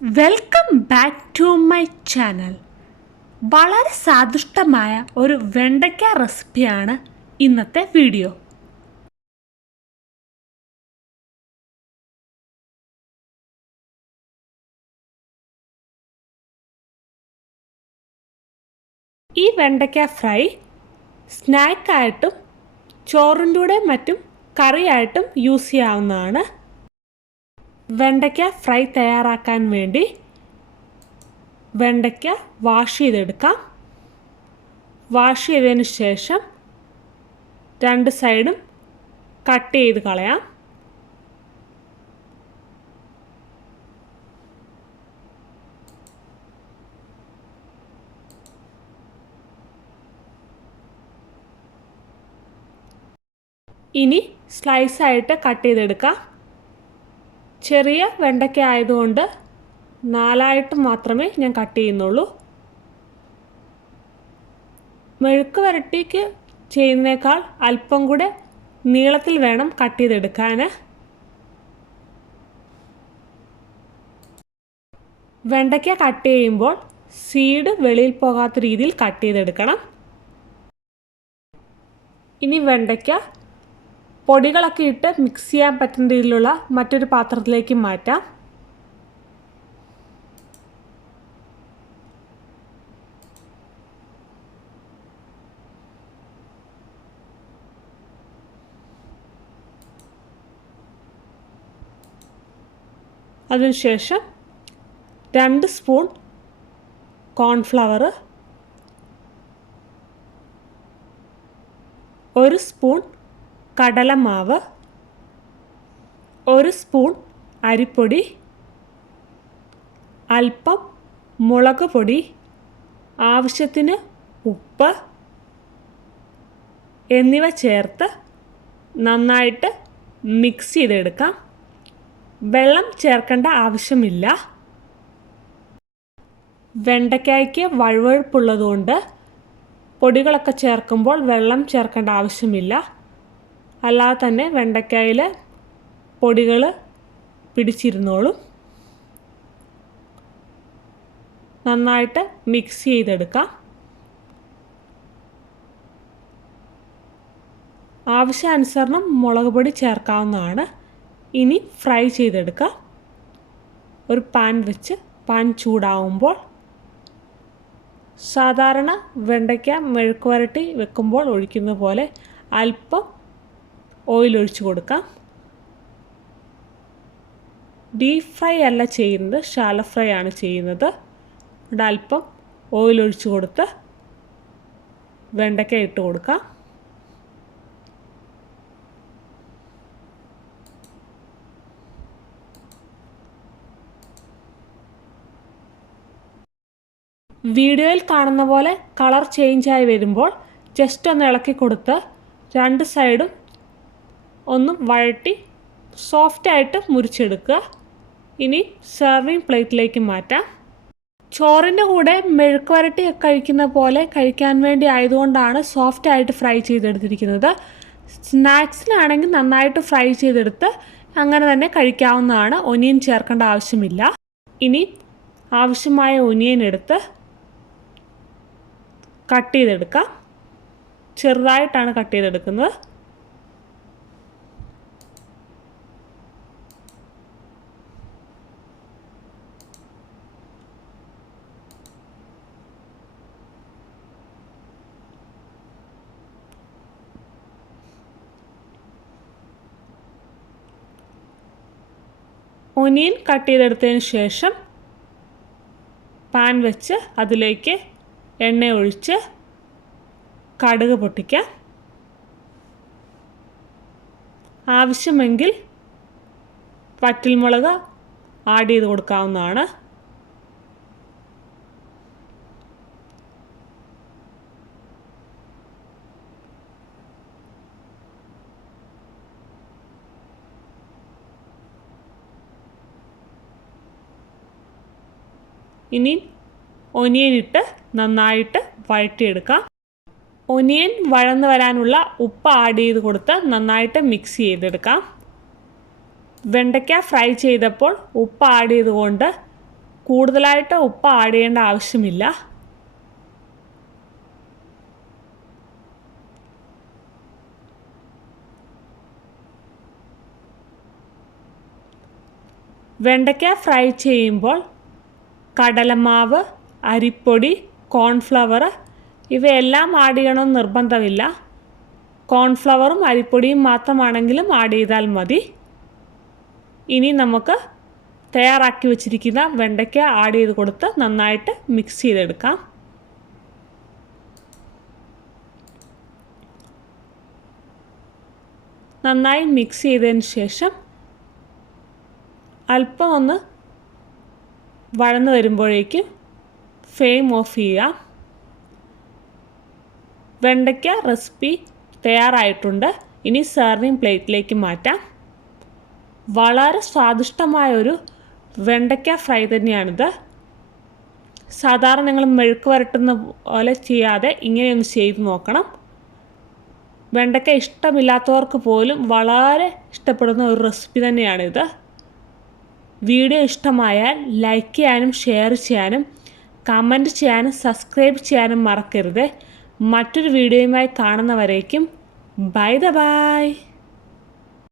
Welcome back to my channel. വളരെ സ്വാദിഷ്ടമായ ഒരു വെണ്ടയ്ക്ക റെസിപ്പിയാണ് ഇന്നത്തെ വീഡിയോ. ഈ വെണ്ടയ്ക്ക ഫ്രൈ സ്നാക്കായിട്ടും ചോറിൻ്റെ കൂടെ മറ്റും കറിയായിട്ടും യൂസ് ചെയ്യാവുന്നതാണ്. വെണ്ടയ്ക്ക ഫ്രൈ തയ്യാറാക്കാൻ വേണ്ടി വെണ്ടയ്ക്ക വാഷ് ചെയ്തെടുക്കാം. വാഷ് ചെയ്തതിന് ശേഷം രണ്ട് സൈഡും കട്ട് ചെയ്ത് കളയാം. ഇനി സ്ലൈസായിട്ട് കട്ട് ചെയ്തെടുക്കാം. ചെറിയ വെണ്ടയ്ക്ക ആയതുകൊണ്ട് 4 മാത്രമേ ഞാൻ കട്ട് ചെയ്യുന്നുള്ളൂ. മെഴുക്ക് വരട്ടിക്ക് ചെയ്യുന്നതിനേക്കാൾ അല്പം കൂടെ നീളത്തിൽ വേണം കട്ട് ചെയ്തെടുക്കാൻ. വെണ്ടയ്ക്ക കട്ട് ചെയ്യുമ്പോൾ സീഡ് വെളിയിൽ പോകാത്ത രീതിയിൽ കട്ട് ചെയ്തെടുക്കണം. ഇനി വെണ്ടയ്ക്ക പൊടികളൊക്കെ ഇട്ട് മിക്സ് ചെയ്യാൻ പറ്റുന്ന രീതിയിലുള്ള മറ്റൊരു പാത്രത്തിലേക്ക് മാറ്റാം. അതിനുശേഷം 2 സ്പൂൺ കോൺഫ്ലവർ, 1 സ്പൂൺ കടലമാവ്, 1 സ്പൂൺ അരിപ്പൊടി, അല്പം മുളക് പൊടി, ആവശ്യത്തിന് ഉപ്പ് എന്നിവ ചേർത്ത് നന്നായിട്ട് മിക്സ് ചെയ്തെടുക്കാം. വെള്ളം ചേർക്കേണ്ട ആവശ്യമില്ല. വെണ്ടയ്ക്കായ്ക്ക് വഴുവഴുപ്പുള്ളതുകൊണ്ട് പൊടികളൊക്കെ ചേർക്കുമ്പോൾ വെള്ളം ചേർക്കേണ്ട ആവശ്യമില്ല. അല്ലാതെ തന്നെ വെണ്ടയ്ക്കായിൽ പൊടികൾ പിടിച്ചിരുന്നോളും. നന്നായിട്ട് മിക്സ് ചെയ്തെടുക്കാം. ആവശ്യാനുസരണം മുളക് പൊടി ചേർക്കാവുന്നതാണ്. ഇനി ഫ്രൈ ചെയ്തെടുക്കാം. ഒരു പാൻ വെച്ച് പാൻ ചൂടാവുമ്പോൾ സാധാരണ വെണ്ടയ്ക്ക മെഴുക്ക് വരട്ടി വെക്കുമ്പോൾ ഒഴിക്കുന്ന പോലെ അല്പം ഓയിൽ ഒഴിച്ചു കൊടുക്കാം. ഡീപ്പ് ഫ്രൈ അല്ല ചെയ്യുന്നത്, ഷാലോ ഫ്രൈ ആണ് ചെയ്യുന്നത്. ഇവിടെ അല്പം ഓയിൽ ഒഴിച്ചു കൊടുത്ത് വെണ്ടയ്ക്ക ഇട്ട് കൊടുക്കാം. വീഡിയോയിൽ കാണുന്ന പോലെ കളർ ചേഞ്ചായി വരുമ്പോൾ ജസ്റ്റ് ഒന്ന് ഇളക്കി കൊടുത്ത് 2 സൈഡും ഒന്ന് വഴറ്റി സോഫ്റ്റായിട്ട് മുറിച്ചെടുക്കുക. ഇനി സെർവിങ് പ്ലേറ്റിലേക്ക് മാറ്റാം. ചോറിൻ്റെ കൂടെ മെഴുക്ക് വരട്ടി കഴിക്കുന്ന പോലെ കഴിക്കാൻ വേണ്ടി ആയതുകൊണ്ടാണ് സോഫ്റ്റായിട്ട് ഫ്രൈ ചെയ്തെടുത്തിരിക്കുന്നത്. സ്നാക്സിനാണെങ്കിൽ നന്നായിട്ട് ഫ്രൈ ചെയ്തെടുത്ത് അങ്ങനെ തന്നെ കഴിക്കാവുന്നതാണ്. ഒനിയൻ ചേർക്കേണ്ട ആവശ്യമില്ല. ഇനി ആവശ്യമായ ഒനിയൻ എടുത്ത് കട്ട് ചെയ്തെടുക്കാം. ചെറുതായിട്ടാണ് കട്ട് ചെയ്തെടുക്കുന്നത്. ഒനിയൻ കട്ട് ചെയ്തെടുത്തതിന് ശേഷം പാൻ വെച്ച് അതിലേക്ക് എണ്ണ ഒഴിച്ച് കടുക് പൊട്ടിക്കാം. ആവശ്യമെങ്കിൽ വറ്റൽമുളക് ആഡ് ചെയ്ത് കൊടുക്കാവുന്നതാണ്. ഇനി ഒനിയൻ ഇട്ട് നന്നായിട്ട് വഴറ്റിയെടുക്കാം. ഒനിയൻ വഴന്ന് വരാനുള്ള ഉപ്പ് ആഡ് ചെയ്ത് കൊടുത്ത് നന്നായിട്ട് മിക്സ് ചെയ്തെടുക്കാം. വെണ്ടയ്ക്ക ഫ്രൈ ചെയ്തപ്പോൾ ഉപ്പ് ആഡ് ചെയ്തുകൊണ്ട് കൂടുതലായിട്ട് ഉപ്പ് ആഡ് ചെയ്യേണ്ട ആവശ്യമില്ല. വെണ്ടയ്ക്ക ഫ്രൈ ചെയ്യുമ്പോൾ കടലമാവ്, അരിപ്പൊടി, കോൺഫ്ലവർ ഇവയെല്ലാം ആഡ് ചെയ്യണമെന്ന് നിർബന്ധമില്ല. കോൺഫ്ലവറും അരിപ്പൊടിയും മാത്രമാണെങ്കിലും ആഡ് ചെയ്താൽ മതി. ഇനി നമുക്ക് തയ്യാറാക്കി വെച്ചിരിക്കുന്ന വെണ്ടയ്ക്ക ആഡ് ചെയ്ത് കൊടുത്ത് നന്നായിട്ട് മിക്സ് ചെയ്തെടുക്കാം. നന്നായി മിക്സ് ചെയ്തതിന് ശേഷം അല്പം ഒന്ന് വഴന്നു വരുമ്പോഴേക്കും ഫ്ലെയിം ഓഫ് ചെയ്യാം. വെണ്ടയ്ക്ക റെസിപ്പി തയ്യാറായിട്ടുണ്ട്. ഇനി സെർവിങ് പ്ലേറ്റിലേക്ക് മാറ്റാം. വളരെ സ്വാദിഷ്ടമായൊരു വെണ്ടയ്ക്ക ഫ്രൈ തന്നെയാണിത്. സാധാരണ നിങ്ങൾ മെഴുക്ക് വരട്ടുന്ന പോലെ ചെയ്യാതെ ഇങ്ങനെയൊന്ന് ചെയ്ത് നോക്കണം. വെണ്ടയ്ക്ക ഇഷ്ടമില്ലാത്തവർക്ക് പോലും വളരെ ഇഷ്ടപ്പെടുന്ന ഒരു റെസിപ്പി തന്നെയാണിത്. വീഡിയോ ഇഷ്ടമായാൽ ലൈക്ക് ചെയ്യാനും ഷെയർ ചെയ്യാനും കമൻറ്റ് ചെയ്യാനും സബ്സ്ക്രൈബ് ചെയ്യാനും മറക്കരുത്. മറ്റൊരു വീഡിയോയുമായി കാണുന്നവരേക്കും ബൈ.